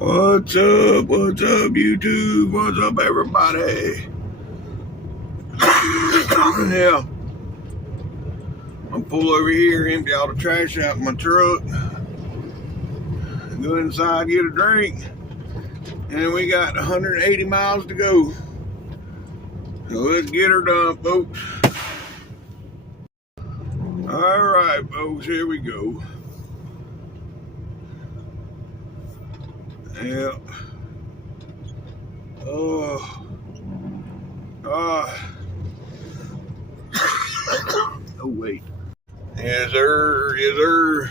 What's up? What's up, YouTube? What's up, everybody? Yeah, I'm pull over here, empty all the trash out in my truck, go inside, get a drink, and we got 180 miles to go. So let's get her done, folks. All right, folks, here we go. Yeah. Oh. Oh, wait. Yes, sir. Yes, sir.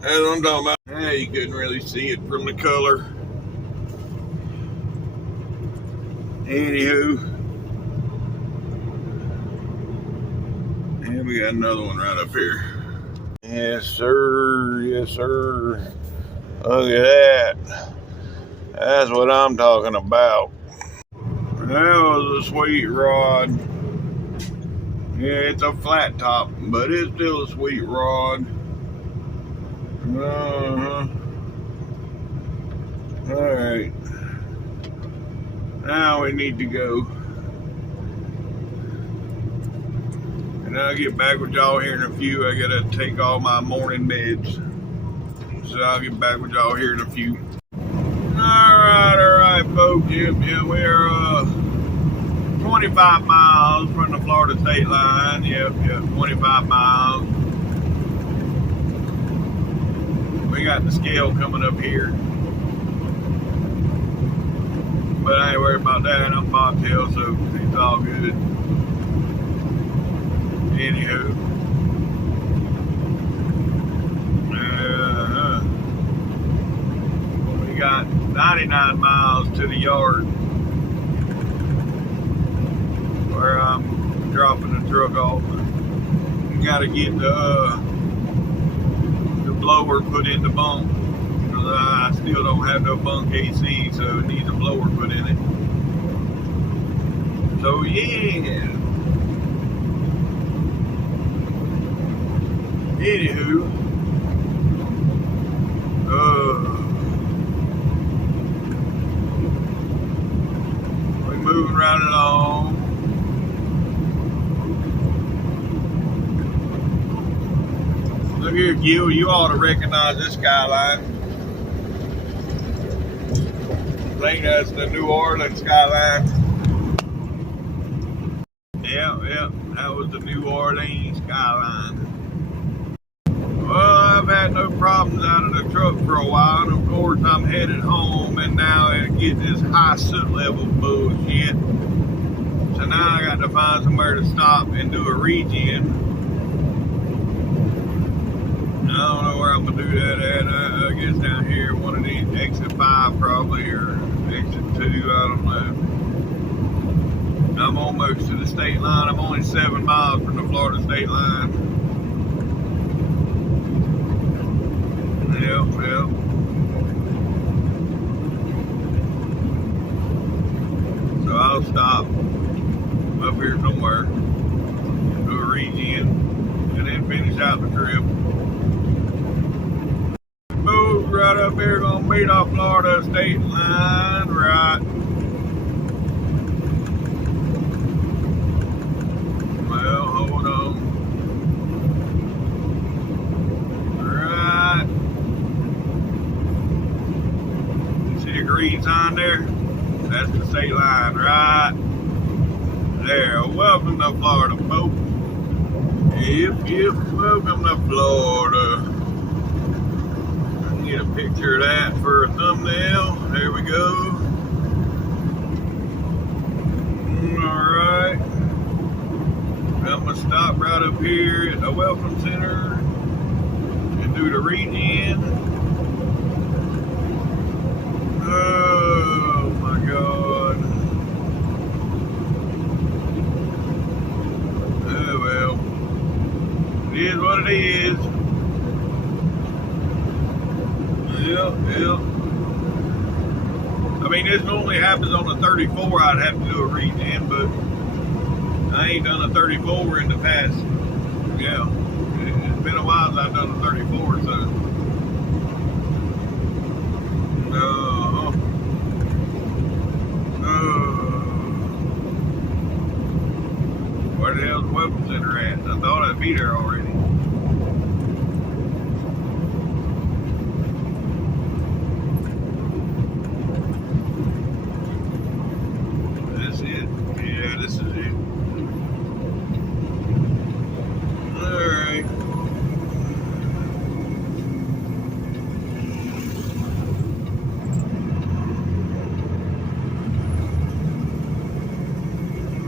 That's what I'm talking about. Yeah, you couldn't really see it from the color. Anywho. And we got another one right up here. Yes, sir. Yes, sir. Look at that. That's what I'm talking about. That was a sweet rod. Yeah, it's a flat top, but it's still a sweet rod. Alright. Now we need to go. And I'll get back with y'all here in a few. I gotta take all my morning meds. So I'll get back with y'all here in a few. Alright, folks. Yep, we're 25 miles from the Florida state line. Yep, 25 miles. We got the scale coming up here. But I ain't worried about that. I'm bobtail, so it's all good. Anywho. We got 99 miles to the yard where I'm dropping the truck off. You gotta get the blower put in the bunk. I still don't have no bunk AC, so it needs a blower put in it. So yeah. Anywho, we're moving right along. Look here, Gil, you ought to recognize this skyline. I think that's the New Orleans skyline. Yeah, that was the New Orleans skyline. Well, I've had no problems out of the truck for a while, and of course I'm headed home, and now it gets this high soot level bullshit. So now I got to find somewhere to stop and do a regen. I don't know where I'm gonna do that at. I guess down here, one of these, exit 5 probably, or exit 2, I don't know. I'm almost to the state line. I'm only 7 miles from the Florida state line. Yep. So I'll stop up here somewhere, do a regen, and then finish out the trip. Move right up here, gonna meet our Florida state line, right? Well, hold on. Right. See the green sign there? That's the state line, right? There. Welcome to Florida, folks. Yep, welcome to Florida. Get a picture of that for a thumbnail. There we go. Alright. I'm going to stop right up here at the Welcome Center and do the regen. Oh my God. Oh well. It is what it is. Yep. I mean, this normally happens on a 34. I'd have to do a regen, but I ain't done a 34 in the past. Yeah, it's been a while since I've done a 34, so. be there already. That's it. Yeah, this is it. Alright.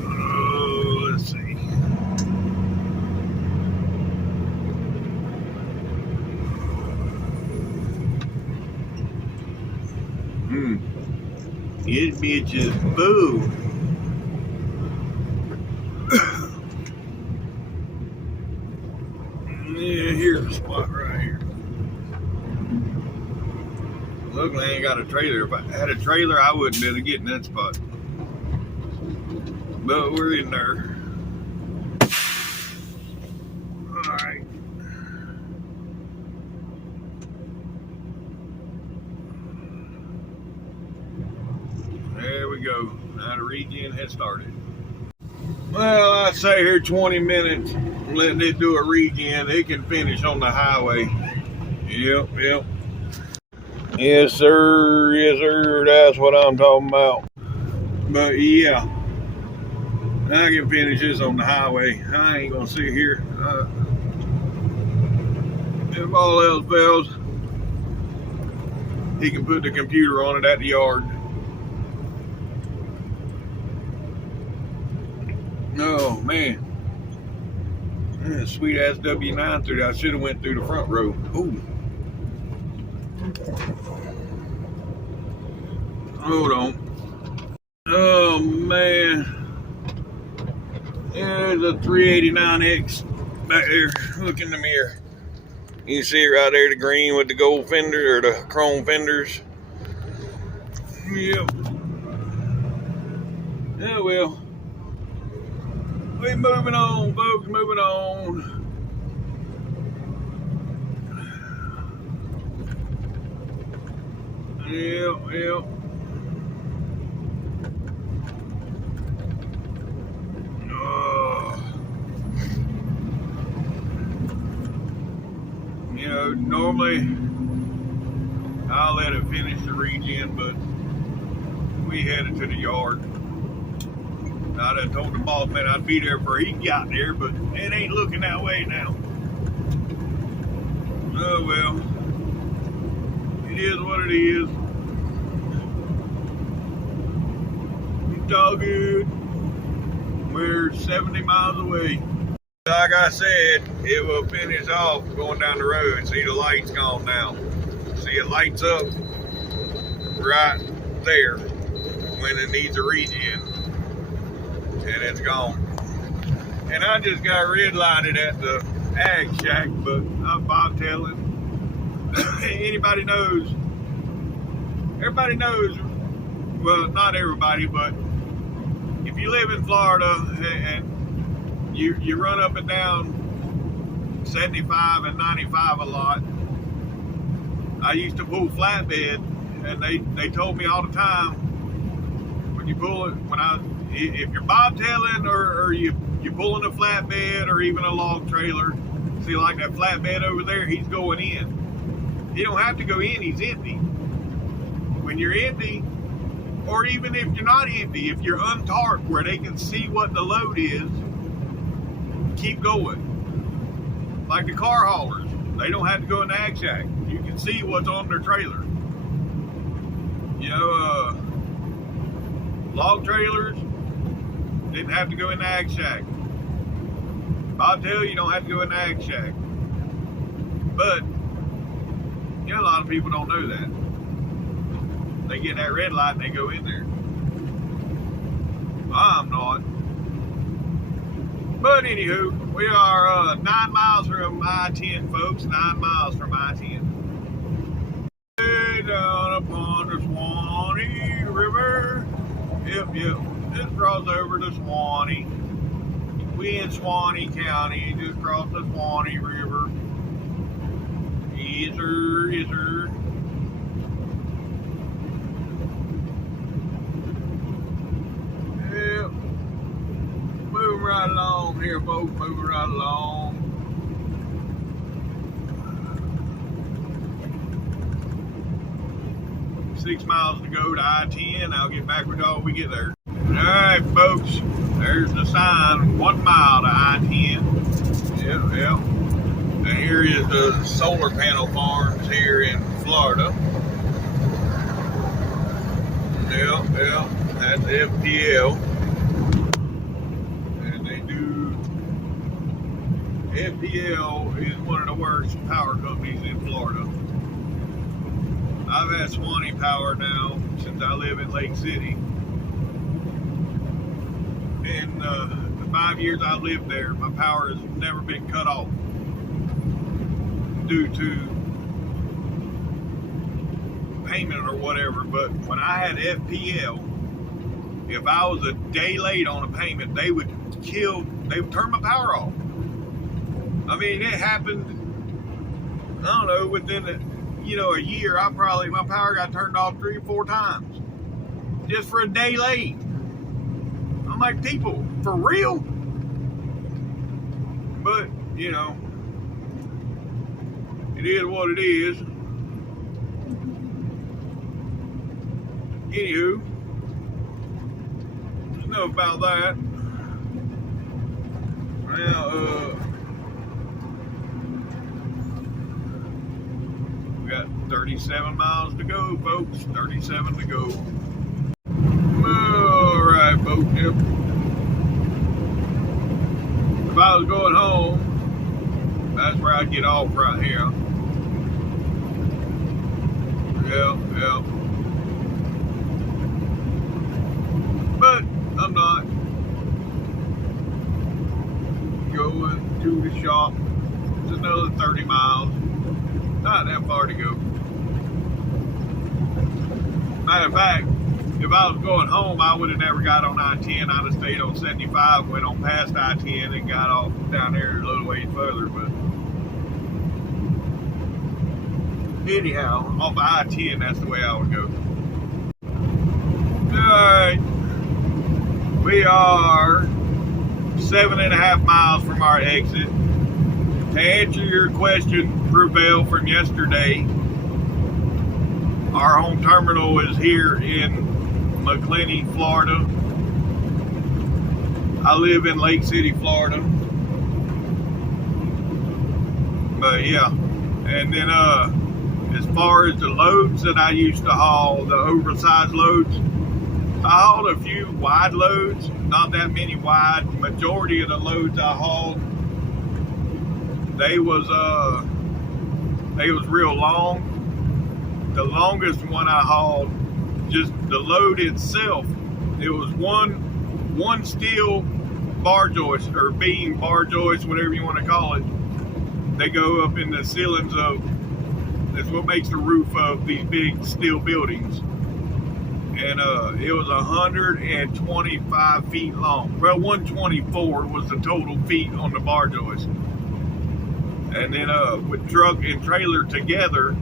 Oh, let's see. It bitches boo. Yeah, here's the spot right here. Look, I ain't got a trailer. If I had a trailer, I wouldn't be able to get in that spot. But we're in there. Alright. There we go. Now the regen has started. Well, I say here 20 minutes, letting it do a regen. It can finish on the highway. Yep. Yes, sir. Yes, sir. That's what I'm talking about. But yeah, I can finish this on the highway. I ain't gonna sit here. If all else fails, he can put the computer on it at the yard. Oh man, sweet ass W9 through there. I should have went through the front row. Ooh. Hold on. Oh man, yeah, there's a 389X back there. Look in the mirror. You see it right there, the green with the gold fender or the chrome fenders. Yep. Yeah, well, we moving on, folks. Moving on. Yep. You know, normally I'll let it finish the regen, but we headed to the yard. I'd have told the boss man I'd be there before he got there, but it ain't looking that way now. Oh well, it is what it is. It's all good. We're 70 miles away. Like I said, it will finish off going down the road. See the lights gone now. See it lights up right there when it needs a regen. And it's gone. And I just got red lighted at the ag shack, but I'm bobtailing. Everybody knows, well, not everybody, but if you live in Florida and you run up and down 75 and 95 a lot. I used to pull flatbed, and they told me all the time when you pull it, if you're bobtailing or you're pulling a flatbed or even a log trailer, see like that flatbed over there, he's going in. He don't have to go in, he's empty. When you're empty, or even if you're not empty, if you're untarped where they can see what the load is, keep going. Like the car haulers, they don't have to go in the ag shack. You can see what's on their trailer. You know, log trailers didn't have to go in the ag shack. Bobtail, you don't have to go in the ag shack. But, you know, a lot of people don't know that. They get that red light and they go in there. I'm not. But anywho, we are 9 miles from I-10, folks. 9 miles from I-10. Way down upon the Swanee River. Yep. Just cross over the Swanee. We in Swanee County. Just cross the Swanee River. Yes, sir. Yep. Moving right along here, folks. Moving right along. 6 miles to go to I-10. I'll get back with y'all when we get there. Alright, folks, there's the sign, 1 mile to I-10. Yep. And here is the solar panel farms here in Florida. Yep, that's FPL. And they do, FPL is one of the worst power companies in Florida. I've had Swanee Power now since I live in Lake City. In the 5 years I've lived there, my power has never been cut off due to payment or whatever. But when I had FPL, if I was a day late on a payment, they would turn my power off. I mean, it happened, I don't know, within a year, my power got turned off 3 or 4 times just for a day late. I'm like, people, for real? But, it is what it is. Anywho, enough about that. Now, we got 37 miles to go, folks. 37 to go. Alright, folks. Yep. If I was going home, that's where I'd get off right here. Yep. But I'm not going to the shop. It's another 30 miles. Not that far to go. Matter of fact, if I was going home, I would have never got on I-10. I'd have stayed on 75, went on past I-10, and got off down there a little ways further. But anyhow, off I-10, that's the way I would go. Alright. We are 7.5 miles from our exit. To answer your question, Prevail, from yesterday, our home terminal is here in McClenny, Florida. I live in Lake City, Florida. But yeah, and then as far as the loads that I used to haul, the oversized loads, I hauled a few wide loads, not that many wide. Majority of the loads I hauled, they was real long. The longest one I hauled, just the load itself, it was one steel bar joist or beam, bar joist, whatever you want to call it. They go up in the ceilings of, that's what makes the roof of these big steel buildings. And it was 125 feet long. Well, 124 was the total feet on the bar joist. And then with truck and trailer together,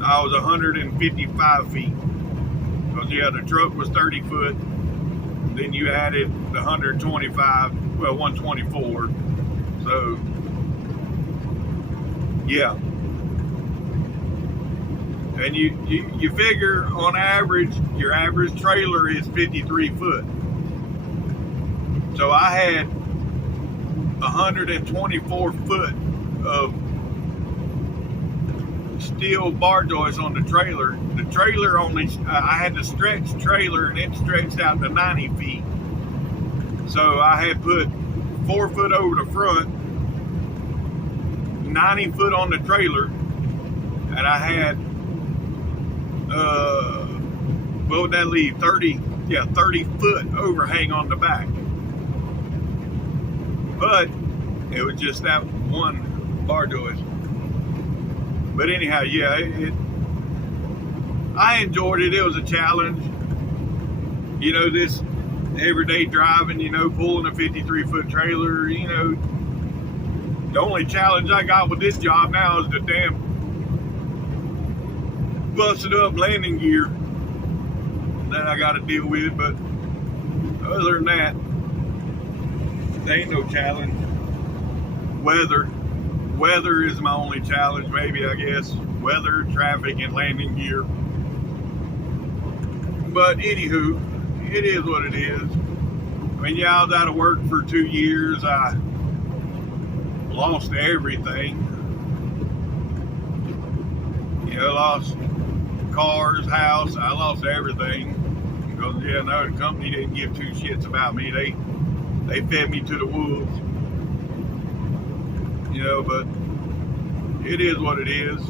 I was 155 feet. Because yeah, the truck was 30 foot. Then you added the 125, well, 124. So, yeah. And you figure on average, your average trailer is 53 foot. So I had 124 foot of steel bar joists on the trailer. The trailer only, I had to stretch trailer and it stretched out to 90 feet. So I had put 4 foot over the front, 90 foot on the trailer, and I had, what would that leave? 30 foot overhang on the back. But it was just that one bar joist. But anyhow, yeah, I enjoyed it. It was a challenge. This everyday driving, pulling a 53-foot trailer, The only challenge I got with this job now is the damn busted up landing gear that I got to deal with. But other than that, there ain't no challenge. Weather is my only challenge, maybe, I guess. weather, traffic, and landing gear. But anywho, it is what it is. I mean, yeah, I was out of work for 2 years. I lost everything. You know, lost cars, house. I lost everything. Because, yeah, no, the company didn't give two shits about me. They fed me to the wolves. You know, but it is what it is.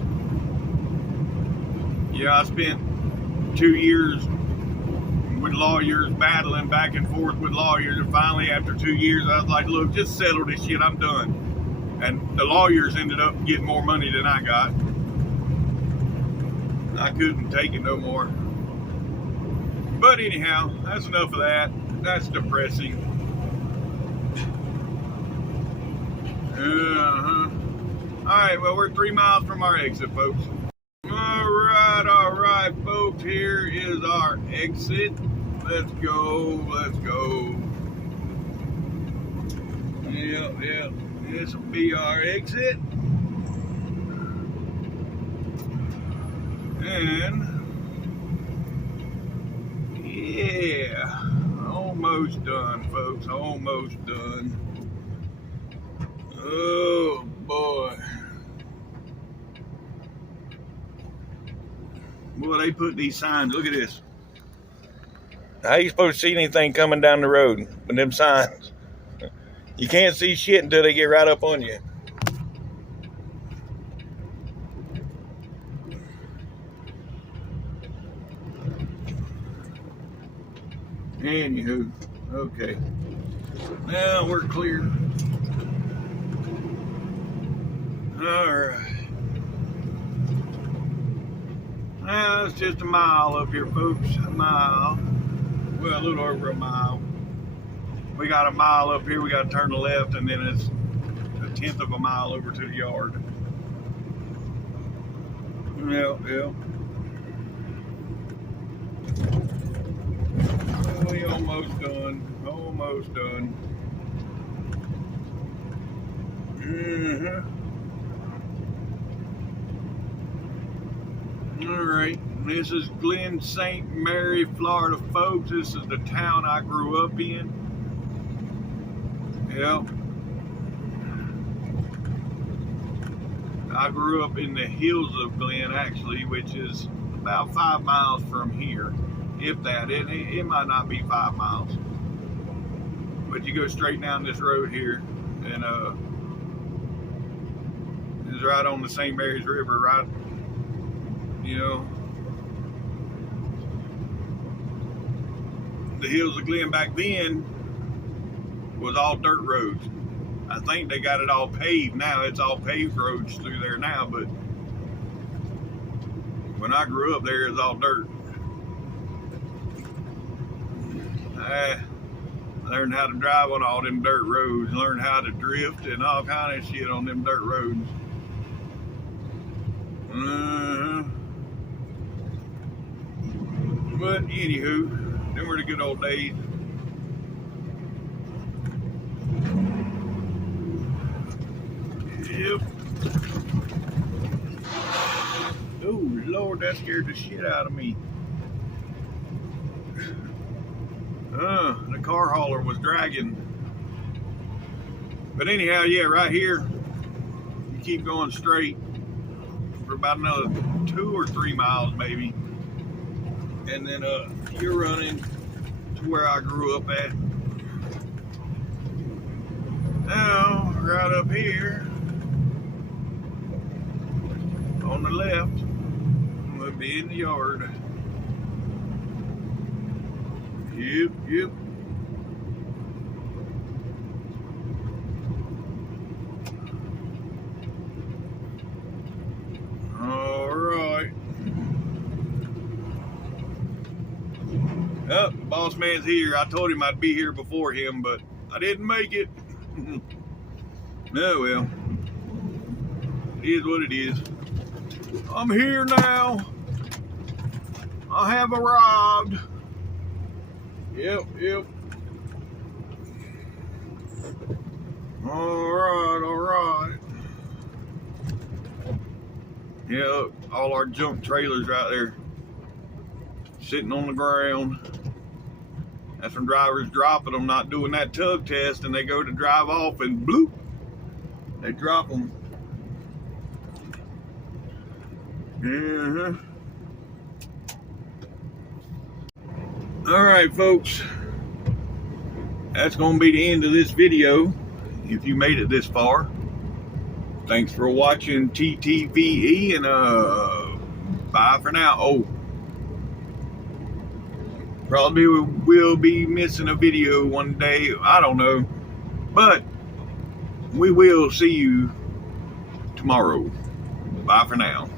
Yeah, I spent 2 years with lawyers, battling back and forth with lawyers, and finally after 2 years I was like, look, just settle this shit, I'm done. And the lawyers ended up getting more money than I got. I couldn't take it no more. But anyhow, that's enough of that. That's depressing. Alright, well, we're 3 miles from our exit, folks. All right, folks, here is our exit. Let's go. Yep, this will be our exit. And, yeah, almost done, folks, almost done. Oh, boy. Boy, they put these signs. Look at this. How you supposed to see anything coming down the road with them signs? You can't see shit until they get right up on you. Anywho, okay. Now we're clear. All right. Now it's just a mile up here, folks. A mile. Well, a little over a mile. We got a mile up here. We got to turn left, and then it's a 1/10 of a mile over to the yard. Yep. We almost done. Almost done. All right, this is Glen, St. Mary, Florida, folks. This is the town I grew up in. Yep. I grew up in the hills of Glen, actually, which is about 5 miles from here. If that, it might not be 5 miles. But you go straight down this road here, and it's right on the St. Mary's River, right? You know, the hills of Glen back then was all dirt roads. I think they got it all paved now. It's all paved roads through there now, but when I grew up there, it was all dirt. I learned how to drive on all them dirt roads, learned how to drift and all kind of shit on them dirt roads. But anywho, them were the good old days. Yep. Oh Lord, that scared the shit out of me. The car hauler was dragging. But anyhow, yeah, right here, you keep going straight for about another 2 or 3 miles maybe. And then you're running to where I grew up at. Now, right up here, on the left, we'll be in the yard. Yep. All right. Oh, the boss man's here. I told him I'd be here before him, but I didn't make it. Oh well. It is what it is. I'm here now. I have arrived. Yep. All right. Yeah, all our junk trailers right there sitting on the ground. That's when drivers dropping them, not doing that tug test, and they go to drive off and bloop, they drop them. All right, folks, that's going to be the end of this video. If you made it this far, thanks for watching TTVE, and bye for now. Oh, probably will be missing a video one day, I don't know, but we will see you tomorrow. Bye for now.